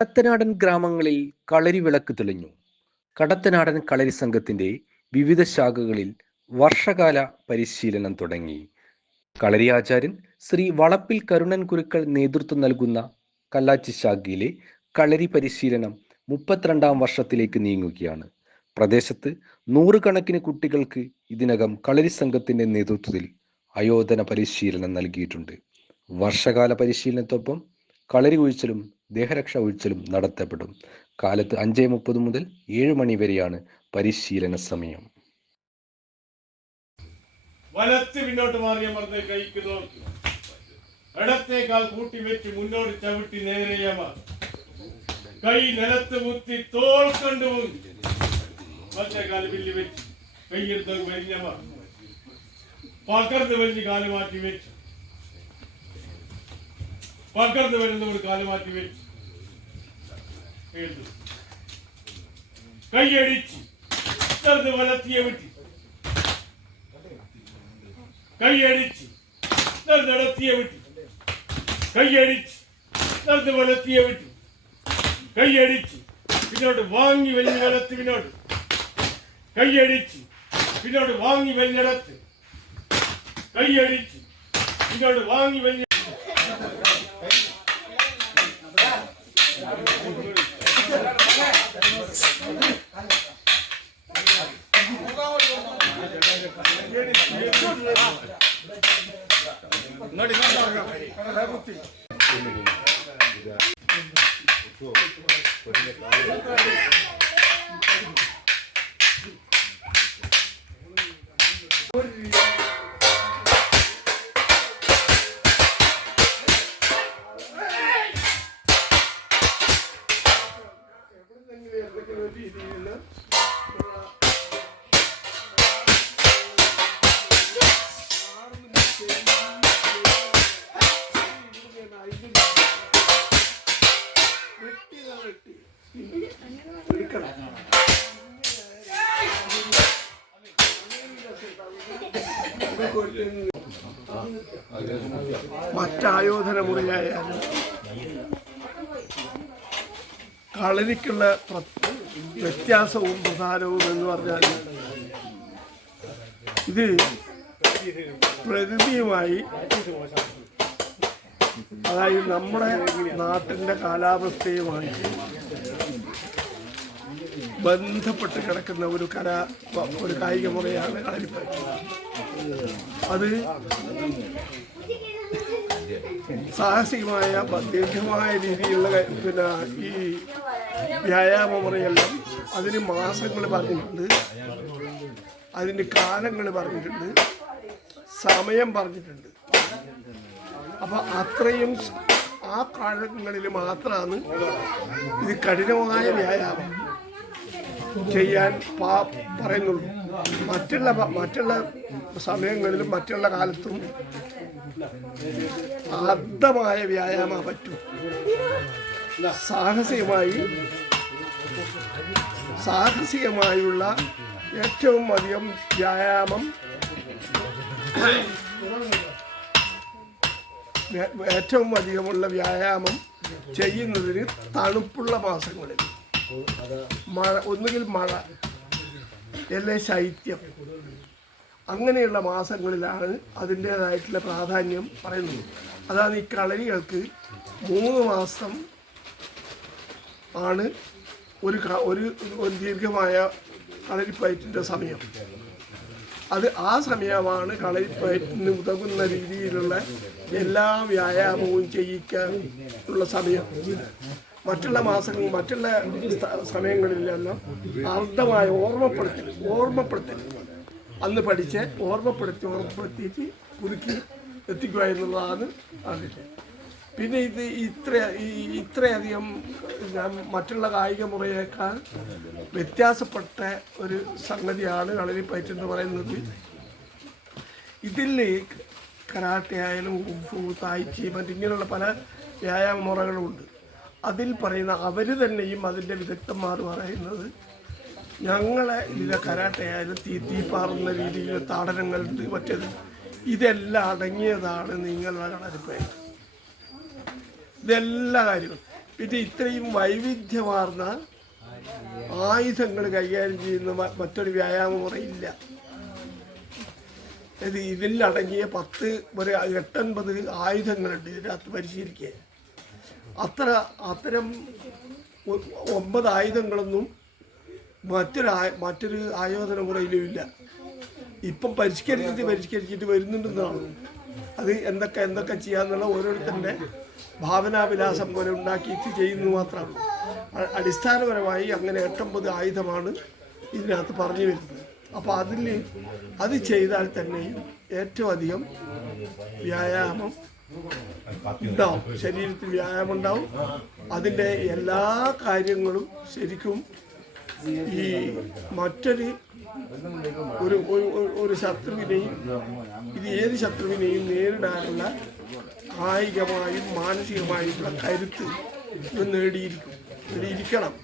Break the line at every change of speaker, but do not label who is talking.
കടത്തനാടൻ ഗ്രാമങ്ങളിൽ കളരി വിളക്ക് തെളിഞ്ഞു. കടത്തനാടൻ കളരി സംഘത്തിന്റെ വിവിധ ശാഖകളിൽ വർഷകാല പരിശീലനം തുടങ്ങി. കളരി ആചാര്യൻ ശ്രീ വളപ്പിൽ കരുണൻ കുരുക്കൾ നേതൃത്വം നൽകുന്ന കല്ലാച്ചി ശാഖയിലെ കളരി പരിശീലനം മുപ്പത്തിരണ്ടാം വർഷത്തിലേക്ക് നീങ്ങുകയാണ്. പ്രദേശത്ത് നൂറുകണക്കിന് കുട്ടികൾക്ക് ഇതിനകം കളരി സംഘത്തിന്റെ നേതൃത്വത്തിൽ അയോധന പരിശീലനം നൽകിയിട്ടുണ്ട്. വർഷകാല പരിശീലനത്തോടൊപ്പം കളരി ഒഴിച്ചലും ദേഹരക്ഷാ ഉഴിച്ചിലും നടത്തപ്പെടും. കാലത്ത് അഞ്ചേ മുപ്പത് മുതൽ ഏഴ് മണി വരെയാണ് പരിശീലന സമയം.
വലത്ത് പിന്നോട്ട് മാറിയമർന്ന് കൈക്ക് നോക്കി ഇടത്തേക്കാൾ കൂട്ടി വെച്ച് മുന്നോട്ട് ചവിട്ടി നേരെയമ കൈ നിലത്ത് മുത്തി തോൾ കണ്ടു മറ്റേ കാൽ വില്ലി വെച്ച് കൈയെടുത്ത് വലിഞ്ഞമ പകർന്ന് വലിഞ്ഞ് കാൽ മാറ്റി വെച്ചു പകർന്ന് വരുന്ന ഒരു മാറ്റി വെച്ച് കൈയടിച്ച് വലത്തിയെ വിട്ടി. കൈയടിച്ച് നടത്തിയ വിട്ടി. കൈയടിച്ച് നടന്ന് വലത്തിയ വിട്ടി. കൈയടിച്ച് പിന്നോട്ട് വാങ്ങി വലിയ വലത്ത് പിന്നോട്ട്. കൈയടിച്ച് പിന്നോട്ട് വാങ്ങി വലിയ കൈയടിച്ച് പിന്നോട്ട് വാങ്ങി വലിയ ನೋಡಿ ನೋಡಿ
മറ്റായോധന മുറിയായാലും കളരിക്കുള്ള വ്യത്യാസവും പ്രധാനവും എന്ന് പറഞ്ഞാൽ ഇത് പ്രകൃതിയുമായി അതായത് നമ്മുടെ നാട്ടിന്റെ കാലാവസ്ഥയുമായി ബന്ധപ്പെട്ട് കിടക്കുന്ന ഒരു കല ഒരു കായിക മുറയാണ് കളരിപ്പയറ്റ് അത് സാഹസികമായ ദീർഘമായ രീതിയിലുള്ള പിന്നെ ഈ വ്യായാമ മുറയെല്ലാം അതിന് മാസങ്ങൾ പറഞ്ഞിട്ടുണ്ട്. അതിന് കാലങ്ങൾ പറഞ്ഞിട്ടുണ്ട്. സമയം പറഞ്ഞിട്ടുണ്ട്. അപ്പം അത്രയും ആ കാലങ്ങളിൽ മാത്രമാണ് ഇത് കഠിനമായ വ്യായാമം. ചെയ്യാൻ പറയുന്നുള്ളൂ. മറ്റുള്ള മറ്റുള്ള സമയങ്ങളിലും മറ്റുള്ള കാലത്തും അർദ്ധമായ വ്യായാമം പറ്റൂ. സാഹസികമായി സാഹസികമായുള്ള ഏറ്റവും അധികം വ്യായാമം ഏറ്റവും അധികമുള്ള വ്യായാമം ചെയ്യുന്നതിന് തണുപ്പുള്ള മാസങ്ങളിൽ. മഴ ഒന്നുകിൽ മഴ അല്ലെ ശൈത്യം. അങ്ങനെയുള്ള മാസങ്ങളിലാണ് അതിന്റേതായിട്ടുള്ള പ്രാധാന്യം പറയുന്നത്. അതാണ് ഈ കളരികൾക്ക് മൂന്ന് മാസം ആണ് ഒരു ഒരു ദീർഘമായ കളരിപ്പയറ്റിന്റെ സമയം. അത് ആ സമയമാണ് കളരിപ്പയറ്റിന് ഉതകുന്ന രീതിയിലുള്ള എല്ലാ വ്യായാമവും ചെയ്യിക്കാൻ ഉള്ള സമയം. മറ്റുള്ള മാസങ്ങൾ മറ്റുള്ള സമയങ്ങളിലെല്ലാം അർദ്ധമായ ഓർമ്മപ്പെടുത്തൽ ഓർമ്മപ്പെടുത്തൽ അന്ന് പഠിച്ച് ഓർമ്മപ്പെടുത്തി ഓർമ്മപ്പെടുത്തിയിട്ട് പുതുക്കി എത്തിക്കുക എന്നുള്ളതാണ് അതിന്റെ പിന്നെ ഇത് ഇത്ര ഇത്രയധികം മറ്റുള്ള കായിക മുറയേക്കാൾ വ്യത്യാസപ്പെട്ട ഒരു സംഗതിയാണ് കളരിപ്പയറ്റ് എന്ന് പറയുന്നത്. ഇതിൽ കരാട്ടെ ആയാലും തായ്ച്ചി മറ്റിങ്ങനെയുള്ള പല വ്യായാമ മുറകളുമുണ്ട് അതിൽ പറയുന്ന അവർ തന്നെയും അതിന്റെ വിദഗ്ധന്മാർ പറയുന്നത്. ഞങ്ങളെ ഇതിലെ കരാട്ടയായാലും തീ തീ രീതിയിൽ താടനങ്ങളുണ്ട് മറ്റേത് ഇതെല്ലാം അടങ്ങിയതാണ് നിങ്ങളുടെ കളരിപ്പയറ്റ് ഇതെല്ലാ കാര്യങ്ങളും. പിന്നെ ഇത്രയും വൈവിധ്യമാർന്ന ആയുധങ്ങൾ കൈകാര്യം ചെയ്യുന്ന മറ്റൊരു വ്യായാമ മുറയില്ല. ഇത് ഇതിലടങ്ങിയ പത്ത് ഒരു എട്ടൊൻപത് ആയുധങ്ങളുണ്ട് ഇതിനകത്ത് പരിശീലിക്കാൻ. അത്ര അത്തരം ഒമ്പത് ആയുധങ്ങളൊന്നും മറ്റൊരു മറ്റൊരു ആയോധന മുറയിലും ഇല്ല. ഇപ്പം പരിഷ്കരിച്ചിട്ട് പരിഷ്കരിച്ചിട്ട് വരുന്നുണ്ടെന്നാണ്. അത് എന്തൊക്കെ എന്തൊക്കെ ചെയ്യാന്നുള്ള ഓരോരുത്തരുടെ ഭാവനാവിലാസം പോലെ ഉണ്ടാക്കിയിട്ട് ചെയ്യുന്നു മാത്രമാണ്. അടിസ്ഥാനപരമായി അങ്ങനെ എട്ടൊമ്പത് ആയുധമാണ് ഇതിനകത്ത് പറഞ്ഞു വരുന്നത്. അപ്പോൾ അതിൽ അത് ചെയ്താൽ തന്നെയും ഏറ്റവും അധികം വ്യായാമം ഉണ്ടാവും ശരീരത്തിൽ വ്യായാമം ഉണ്ടാവും അതിന്റെ എല്ലാ കാര്യങ്ങളും ശരിക്കും ഈ മറ്റൊരു ഒരു ഒരു ശത്രുവിനെയും ഇത് ഏത് ശത്രുവിനെയും നേരിടാനുള്ള കായികമായും മാനസികമായിട്ടുള്ള കരുത്ത് നേടിയിരിക്കും. നേടിയിരിക്കണം.